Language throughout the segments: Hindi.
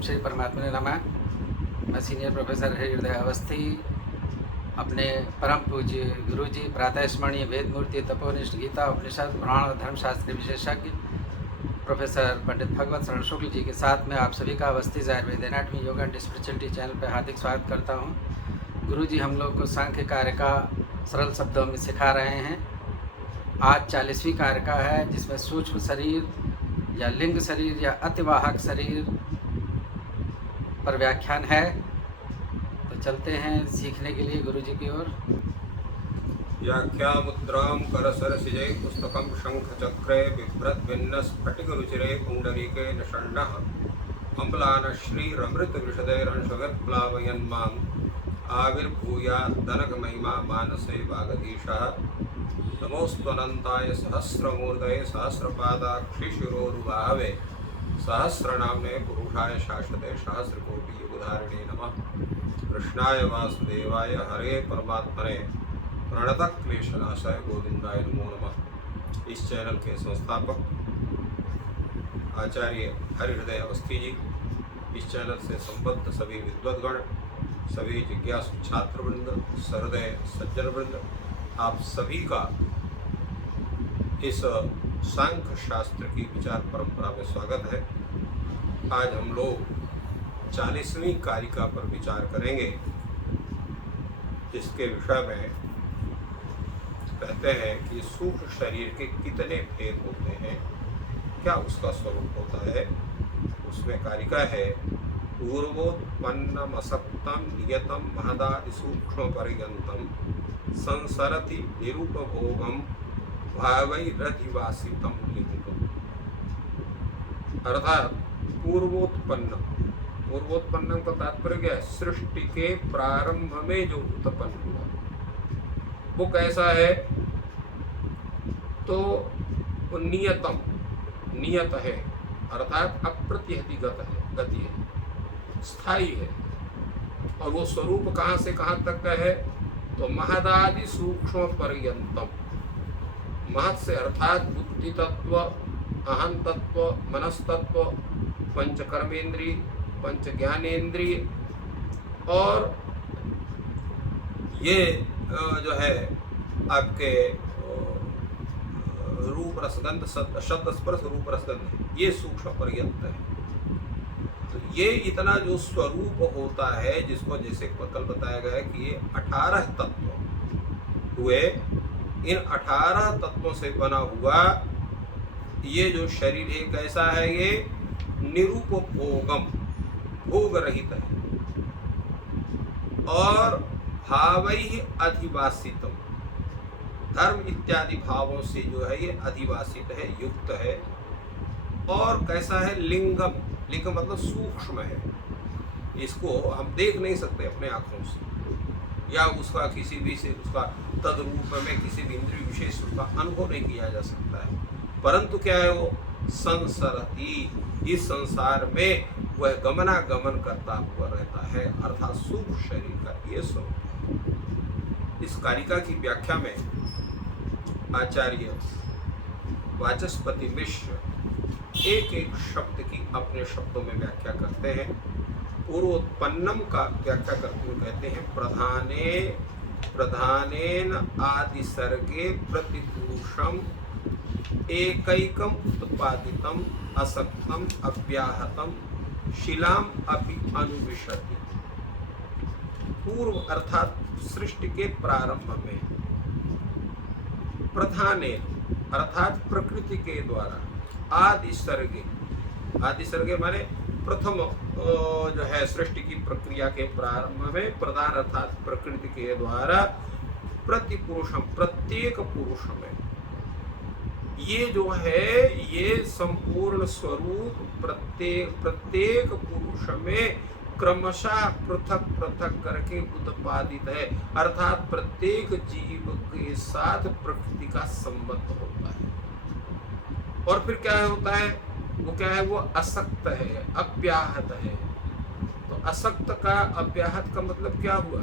ओम श्री परमात्मा ने नमः। मैं सीनियर प्रोफेसर हृदय अवस्थी अपने परम पूज्य गुरु जी प्रातः स्मरणीय वेद मूर्ति तपोनिष्ठ गीता उपनिषद पुराण और धर्मशास्त्र विशेषज्ञ प्रोफेसर पंडित भगवत शरण शुक्ल जी के साथ में आप सभी का Awasthi Ayurveda anatomy yoga and spirituality channel पर हार्दिक स्वागत करता हूँ। गुरु जी हम लोग को सांख्य कार्य का सरल शब्दों में सिखा रहे हैं। आज 40वीं कारिका है जिसमें सूक्ष्म शरीर या लिंग शरीर या अतिवाहक शरीर पर व्याख्यान है। तो चलते हैं सीखने के लिए गुरु जी की ओर। व्याख्या मुद्रां करसरसिजे पुस्तकं शंखचक्रे बिभ्रत भिन्न स्फटिक रुचिरे कुंडलीके निषण्णः अम्लान श्रीरमृतवृषदैरंशगत्प्लावयन्मां आविर्भूयात् महिमा मानसे वागधीशः। नमोऽस्त्वनन्ताय सहस्रमूर्तये सहस्रपादाक्षिशिरोरुबाहवे सहस्रनाम्ने पुरुषाय शाश्वते सहस्रकोटियुगधारिणे नमः। कृष्णाय वासुदेवाय हरे परमात्मने प्रणतक्लेशनाशाय गोविंदाय नमो नमः। इस चैनल के संस्थापक आचार्य हरिहृदय अवस्थी जी, इस चैनल से संबद्ध सभी विद्वद्गण, सभी जिज्ञासु छात्रवृंद, सहृदय सज्जनवृंद, आप सभी का इस सांख्य शास्त्र की विचार परंपरा में स्वागत है। आज हम लोग 40वीं कारिका पर विचार करेंगे। इसके विषय में कहते हैं कि सूक्ष्म शरीर के कितने भेद होते हैं, क्या उसका स्वरूप होता है। उसमें कारिका है पूर्वोत्पन्नम असक्तम नियतम महदादि सूक्ष्म पर्यंतम संसरति निरूपभोगम भावैरधिवासितम लिंगम। अर्थात पूर्वोत्पन्न का तात्पर्य क्या है? सृष्टि के प्रारंभ में जो उत्पन्न हुआ वो कैसा है? तो नियत है, अर्थात अप्रतिहतिगत है, गति है, स्थायी है। और वो स्वरूप कहाँ से कहाँ तक का है? तो महदादि सूक्ष्म पर्यंतम। महत से अर्थात बुद्धि तत्व, अहं तत्व, मनस्तत्व, पंच कर्मेंद्रिय, पंच ज्ञानेन्द्रिय और ये जो है आपके रूप रसगंध शब्द स्पर्श रूप रसगंध, ये सूक्ष्म पर्यंत है। तो ये इतना जो स्वरूप होता है, जिसको जैसे कल बताया गया है कि ये 18 तत्व हुए, इन 18 तत्वों से बना हुआ ये जो शरीर है कैसा है? ये निरूपभोगम, भोग रहित है और भावैः अधिवासितम, धर्म इत्यादि भावों से जो है ये अधिवासित है, युक्त है। और कैसा है? लिंगम, लिंग मतलब सूक्ष्म है। इसको हम देख नहीं सकते अपने आँखों से, या उसका किसी भी से उसका तद्रूप में किसी भी इंद्रिय विशेष उसका अनुभव नहीं किया जा सकता है। परंतु क्या है? वो संसरति, इस संसार में वह गमनागमन करता हुआ रहता है, अर्थात सूक्ष्म शरीर का ये स्वरूप है। इस कारिका की व्याख्या में आचार्य वाचस्पति मिश्र एक एक शब्द की अपने शब्दों में व्याख्या करते हैं। पूर्वोत्पन्नम का व्याख्या करते हुए कहते हैं प्रधानेन आदि सर्गे प्रतिपुरुषम एकैकम उत्पादितम असक्तम अव्याहतम शिलाम अपि अनुविशति। पूर्व अर्थात सृष्टि के प्रारंभ में, प्रधानेन अर्थात प्रकृति के द्वारा, आदि सर्गे माने प्रथम जो है सृष्टि की प्रक्रिया के प्रारंभ में, प्रधान अर्थात प्रकृति के द्वारा, प्रतिपुरुषम प्रत्येक पुरुष में, ये जो है ये संपूर्ण स्वरूप प्रत्येक पुरुष में क्रमशः पृथक पृथक करके उत्पादित है। अर्थात प्रत्येक जीव के साथ प्रकृति का संबंध होता है। और फिर क्या होता है? वो क्या है? वो असक्त है, अव्याहत है। तो असक्त का अव्याहत का मतलब क्या हुआ?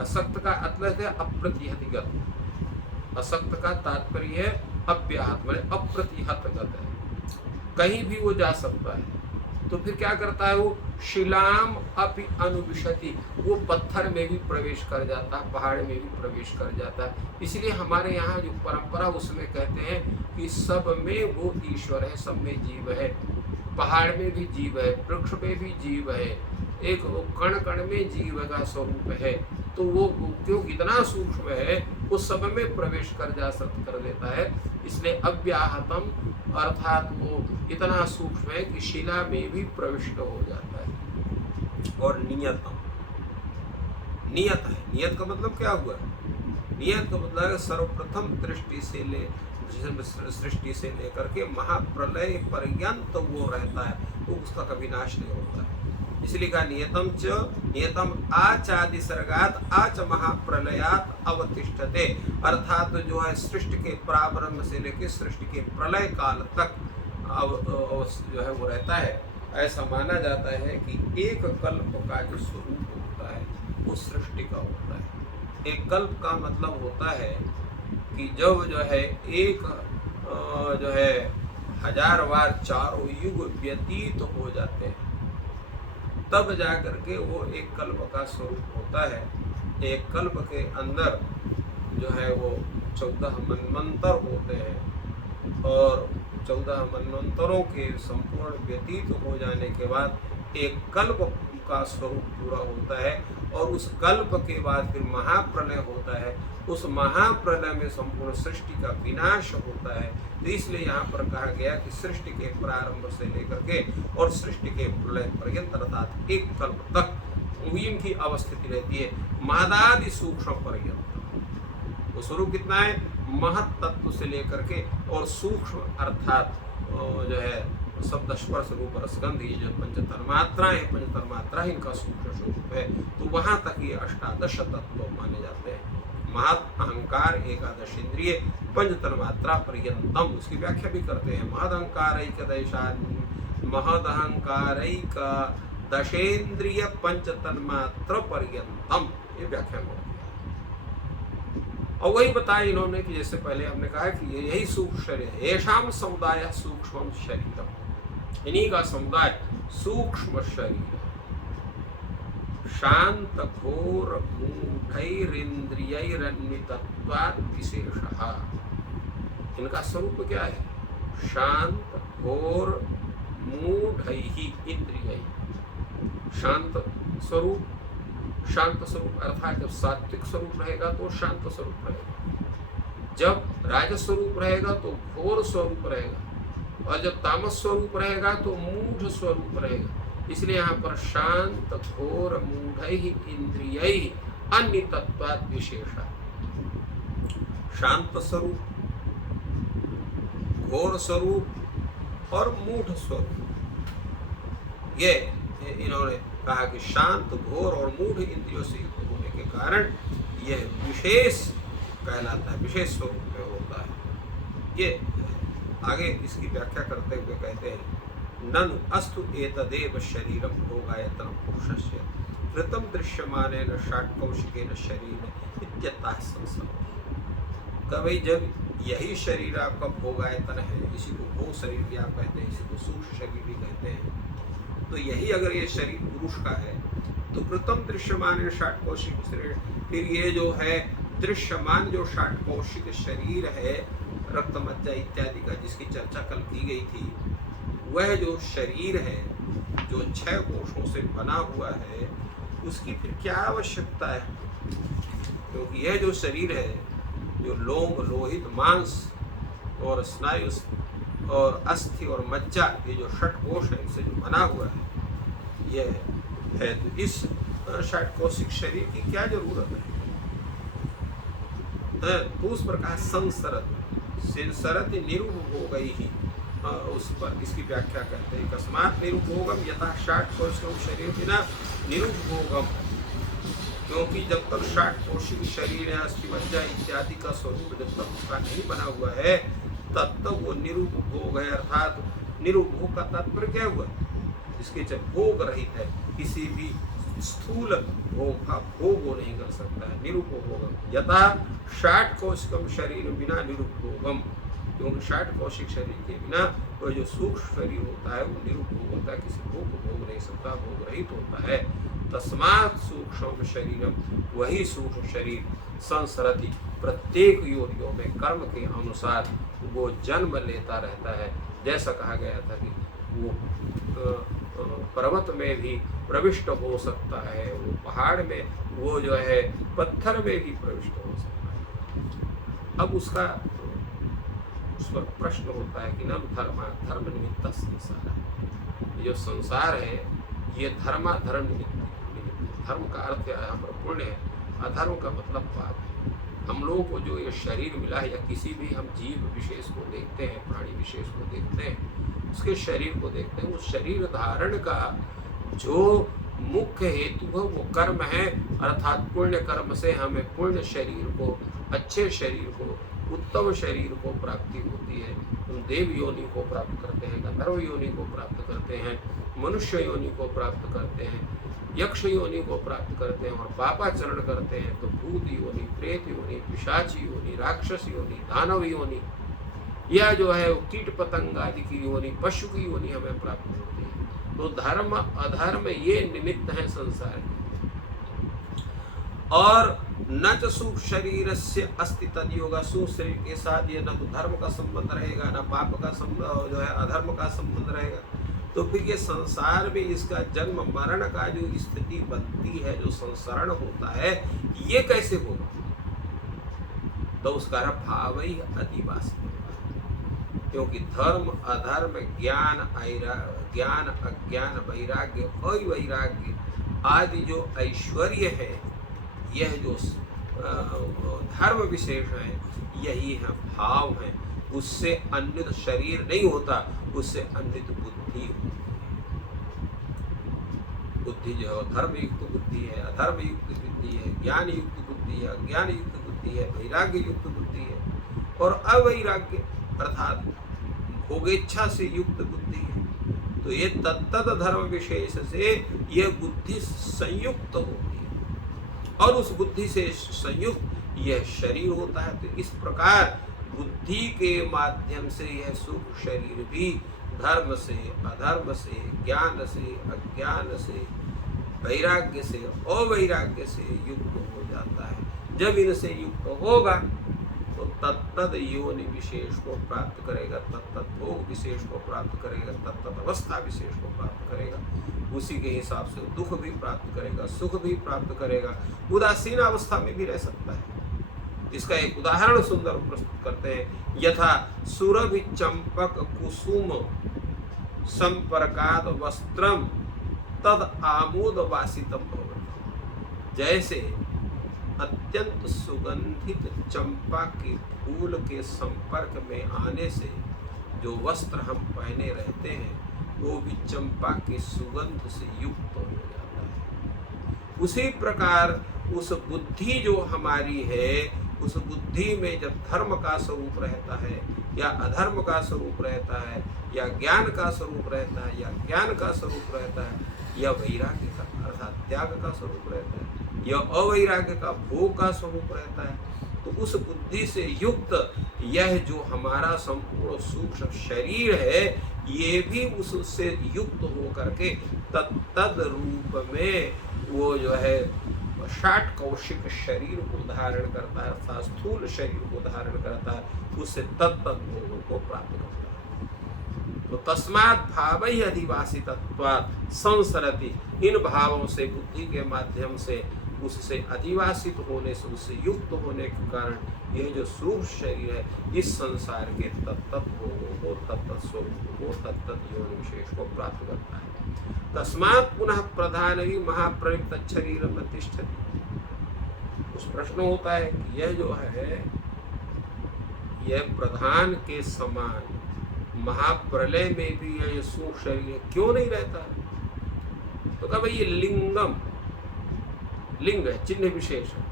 असक्त का मतलब है अप्रतिहतिगत। असक्त का तात्पर्य है अव्याहत, माने अप्रतिहतगत है, कहीं भी वो जा सकता है। तो फिर क्या करता है वो, शिलाम अपि अनुविशति, वो पत्थर में भी प्रवेश कर जाता है, पहाड़ में भी प्रवेश कर जाता है। इसलिए हमारे यहाँ जो परंपरा उसमें कहते हैं कि सब में वो ईश्वर है, सब में जीव है, पहाड़ में भी जीव है, वृक्ष में भी जीव है, एक वो कण कण में जीव का स्वरूप है। तो वो क्यों इतना सूक्ष्म है, वो सब में प्रवेश कर देता है। इसलिए अव्याहतम अर्थात वो इतना सूक्ष्म है कि शिला में भी प्रविष्ट हो जाता है। और नियतम, नियत है, नियत का मतलब क्या हुआ, नियत का मतलब है सर्वप्रथम दृष्टि से सृष्टि से लेकर के महाप्रलय पर्यंत वो रहता है, वो उसका कभी नाश नहीं होता है। इसलिए कहा नियतम च, नियतम आचादि सर्गात आच महाप्रलयात अवतिष्ठते, अर्थात तो जो है सृष्टि के प्रारंभ से लेकर सृष्टि के प्रलय काल तक जो है वो रहता है। ऐसा माना जाता है कि एक कल्प का जो स्वरूप होता है वो सृष्टि का होता है। एक कल्प का मतलब होता है कि जब जो है एक जो है 1000 बार चारों युग व्यतीत हो जाते हैं, तब जाकर के वो एक कल्प का स्वरूप होता है। एक कल्प के अंदर जो है वो 14 मनवंतर होते हैं, और 14 मनवंतरों के संपूर्ण व्यतीत हो जाने के बाद एक कल्प का स्वरूप पूरा होता है, और उस कल्प के बाद फिर महाप्रलय होता है। उस महाप्रलय में संपूर्ण सृष्टि का विनाश होता है। तो इसलिए यहाँ पर कहा गया कि सृष्टि के प्रारंभ से लेकर के और सृष्टि के प्रलय पर्यंत अर्थात एक कल्प तक इनकी अवस्थिति रहती है, महदादि सूक्ष्म पर्यंत। वो स्वरूप कितना है, महत तत्व से लेकर के और सूक्ष्म अर्थात जो है शब्द स्पर्श रूप रसगंध, ये जो पंच तन्मात्राएं, पंच तन्मात्रा इनका सूक्ष्म स्वरूप है। तो वहां तक ये 18 तत्व माने जाते हैं। महत अहंकार एकादश इंद्रिय पंच तन्मात्रा पर्यंतम, उसकी व्याख्या भी करते हैं। महद अहंकारैक दशेन्द्रिय पंच तन्मात्र पर्यंतम, ये व्याख्या में। और वही बताया इन्होंने कि जैसे पहले हमने कहा कि यही सूक्ष्म शरीर है, येषाम समुदाय सूक्ष्म शरीरम, इन्हीं का समुदाय सूक्ष्म शरीर, शांत घोर मूढ़ैरिन्द्रियैरन्वितत्वात् विशेषः। इनका स्वरूप क्या है, शांत घोर मूढ़ैः इंद्रियै, शांत स्वरूप। शांत स्वरूप अर्थात जब सात्विक स्वरूप रहेगा तो शांत स्वरूप रहेगा, जब राजस स्वरूप रहेगा तो घोर स्वरूप रहेगा, और जब तामस स्वरूप रहेगा तो मूढ़ स्वरूप रहेगा। इसलिए यहाँ पर शांत घोर मूढ़ैः इंद्रियैः अन्यतत्वात् विशेषः। शांत स्वरूप, घोर स्वरूप और मूढ़ स्वरूप, ये इन्होंने कहा कि शांत घोर और मूढ़ इंद्रियों से युक्त होने के कारण यह विशेष कहलाता है, विशेष स्वरूप में होता है। ये आगे इसकी व्याख्या करते हुए कहते हैं, ननु अस्तु एतदेव शरीरम भोगायतनं पुरुषस्य कृतं दृश्यमानेन षट्कौशिकेन शरीर इत्यतः संसर्ग। कभी जब यही शरीर आपका भोगायतन है, इसी को भोग शरीर भी आप कहते हैं, इसी को सूक्ष्म शरीर भी कहते हैं, तो यही अगर ये शरीर पुरुष का है तो कृतम दृश्यमान षट्कौशिक शरीर, फिर ये जो है दृश्यमान जो षट्कौशिक शरीर है, रक्त मज्जा इत्यादि का जिसकी चर्चा कल की गई थी, वह जो शरीर है जो 6 कोशों से बना हुआ है, उसकी फिर क्या आवश्यकता है? क्योंकि यह जो शरीर है, जो लोम लोहित मांस और स्नायु और अस्थि और मज्जा, ये जो 6 कोश है इनसे जो बना हुआ है, यह है। तो इस 6 कोशिक शरीर की क्या जरूरत है? तो उस प्रकार संसरत निरूप हो गई ही, उस पर इसकी व्याख्या करते हैं, कस्मात निरूपोगम यथा 60 कोशिक शरीर बिना निरूपोगम, क्योंकि जब तक 60 कोशिक शरीर है, अस्थि मज्जा इत्यादि का स्वरूप जब तक उसका नहीं बना हुआ है, तब तक वो निरूप भोग है। अर्थात निरूप भोग का तात्पर्य क्या हुआ, इसके जब भोग रहित है, किसी भी स्थूल भोग का भोग वो नहीं कर सकता है। निरूप भोगम यथा 60 कोशिकम शरीर बिना निरूप भोगम, क्योंकि 60 कौशिक शरीर के बिना वो जो सूक्ष्म शरीर होता है वो निरूप होता है, किसी भोग होता, भोग रहित होता है। तस्मात् सूक्ष्म शरीरम, वही सूक्ष्म शरीर संसरति, प्रत्येक योनियों में कर्म के अनुसार वो जन्म लेता रहता है। जैसा कहा गया था कि वो पर्वत में भी प्रविष्ट हो सकता है, वो पहाड़ में, वो जो है पत्थर में भी प्रविष्ट हो सकता है। अब उसका उस पर प्रश्न होता है कि न धर्म निमित्त संसार, जो संसार है ये धर्म निमित्त। धर्म का अर्थ यहाँ पर पुण्य है, अधर्म का मतलब पाप है। हम लोगों को जो ये शरीर मिला है, या किसी भी हम जीव विशेष को देखते हैं, प्राणी विशेष को देखते हैं, उसके शरीर को देखते हैं, उस शरीर धारण का जो मुख्य हेतु है वो कर्म है, अर्थात पुण्य कर्म से हमें पुण्य शरीर को, अच्छे शरीर को, उत्तम शरीर को प्राप्ति होती है। हम देव योनि को प्राप्त करते हैं, गंधर्व योनि को प्राप्त करते हैं, मनुष्य योनि को प्राप्त करते हैं, यक्ष योनि को प्राप्त करते हैं, और पापाचरण करते हैं तो भूत योनि, प्रेत योनि, पिशाच योनि, राक्षस योनि, दानव योनि, या जो है वो कीट पतंग आदि की योनि, पशु की योनि हमें प्राप्त होती है। तो धर्म अधर्म ये निमित्त है संसार के। और न च सुख शरीर से अस्ति तद योगा, सुख शरीर के साथ ये न तो धर्म का संबंध रहेगा, न पाप का संबंध, जो है अधर्म का संबंध रहेगा। तो फिर ये संसार में इसका जन्म मरण का जो स्थिति बनती है, जो संसरण होता है, ये कैसे होगा? तो उसका भाव ही अतिवासित होगा। क्योंकि धर्म अधर्म, ज्ञान अज्ञान, वैराग्य अवैराग्य आदि जो ऐश्वर्य है, यह जो धर्म विशेष है, यही है भाव है। उससे अन्वित शरीर नहीं होता, उससे अन्वित बुद्धि होती है। बुद्धि जो है धर्म युक्त बुद्धि है, अधर्म युक्त बुद्धि है, ज्ञान युक्त बुद्धि है, अज्ञान युक्त बुद्धि है, वैराग्य युक्त बुद्धि है, और अवैराग्य अर्थात भोगेच्छा से युक्त बुद्धि है। तो ये तत्त धर्म विशेष से यह बुद्धि संयुक्त होती है, और उस बुद्धि से संयुक्त यह शरीर होता है। तो इस प्रकार बुद्धि के माध्यम से यह सूक्ष्म शरीर भी धर्म से, अधर्म से, ज्ञान से, अज्ञान से, वैराग्य से, अवैराग्य से युक्त हो जाता है। जब इनसे युक्त होगा तो तत्तद योनि विशेष को प्राप्त करेगा, तत्तद भोग विशेष को प्राप्त करेगा, तत्तद अवस्था विशेष को प्राप्त करेगा। उसी के हिसाब से दुख भी प्राप्त करेगा, सुख भी प्राप्त करेगा, उदासीन अवस्था में भी रह सकता है। इसका एक उदाहरण सुंदर प्रस्तुत करते हैं। यथा सुरभि चंपक कुसुम संपर्काद वस्त्रम तद आमोद वासितम भवति। जैसे अत्यंत सुगंधित चंपा के फूल के संपर्क में आने से जो वस्त्र हम पहने रहते हैं, वो भी चंपा के सुगंध से युक्त हो जाता है। उसी प्रकार उस बुद्धि जो हमारी है, उस बुद्धि में जब धर्म का स्वरूप रहता है, या अधर्म का स्वरूप रहता है, या ज्ञान का स्वरूप रहता है, या ज्ञान का स्वरूप रहता है, या वैराग्य का अर्थात त्याग का स्वरूप रहता है, या अवैराग्य का भोग का स्वरूप रहता है, तो उस बुद्धि से युक्त यह जो हमारा संपूर्ण सूक्ष्म शरीर है, ये भी उससे युक्त हो करके तद रूप में वो जो है 60 कौशिक शरीर को धारण करता है, अर्थात स्थूल शरीर को धारण करता है, उससे तत्त भोगों को प्राप्त करता है। तो तस्मात् भावै अधिवासितत्वात् संसरति, इन भावों से बुद्धि के माध्यम से उससे अधिवासित होने से, उससे युक्त होने के कारण यह जो सूक्ष्म शरीर है, इस संसार के तत्त भोगों को, तत्त स्वरूप को, तत्त योनि विशेष को प्राप्त करता है। तस्मात् पुनः प्रधान ही महाप्रयुक्त शरीर प्रतिष्ठति। उस प्रश्न होता है कि यह जो है, यह प्रधान के समान महाप्रलय में भी यह सूक्ष्म शरीर क्यों नहीं रहता? तो कहा भाई ये लिंगम, लिंग है, चिन्ह विशेष है।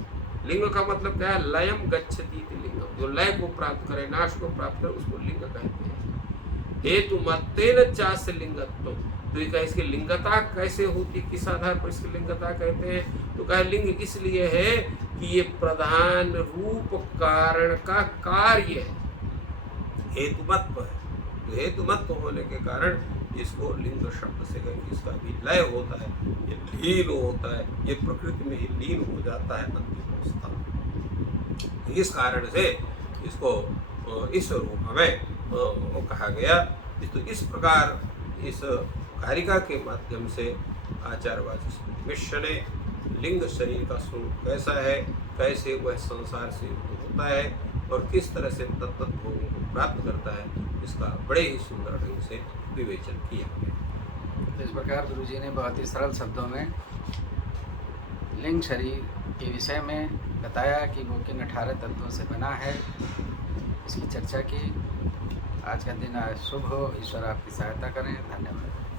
लिंग का मतलब क्या है? लयम गच्छति इति लिंगम, जो लय को प्राप्त करे, नाश को प्राप्त करे, उसको लिंग कहते हैं। हेतु मत्तेन चास्य लिंगत्व, तो ये कहे इसकी लिंगता कैसे होती, किस आधार पर इसकी लिंगता कहते हैं? तो कहे लिंग इसलिए है कि ये प्रधान रूप कारण का कार्य है, हेतुमत्व है। तो हेतुमत्व होने के कारण इसको लिंग शब्द से इसका भी लय होता है, ये लीन होता है, ये प्रकृति में ही लीन हो जाता है अंतिम अवस्था। इस कारण से इसको इस रूप में कहा गया। तो इस प्रकार इस कारिका के माध्यम से आचार्य वाचस्पति मिश्र ने लिंग शरीर का स्वरूप कैसा है, कैसे वह संसार से युक्त होता है और किस तरह से तत्त भोगों को प्राप्त करता है, इसका बड़े ही सुंदर ढंग से विवेचन किया गया। इस प्रकार गुरु जी ने बहुत ही सरल शब्दों में लिंग शरीर के विषय में बताया कि वो किन 18 तत्वों से बना है, इसकी चर्चा की। आज का दिन शुभ हो, ईश्वर आपकी सहायता करें। धन्यवाद।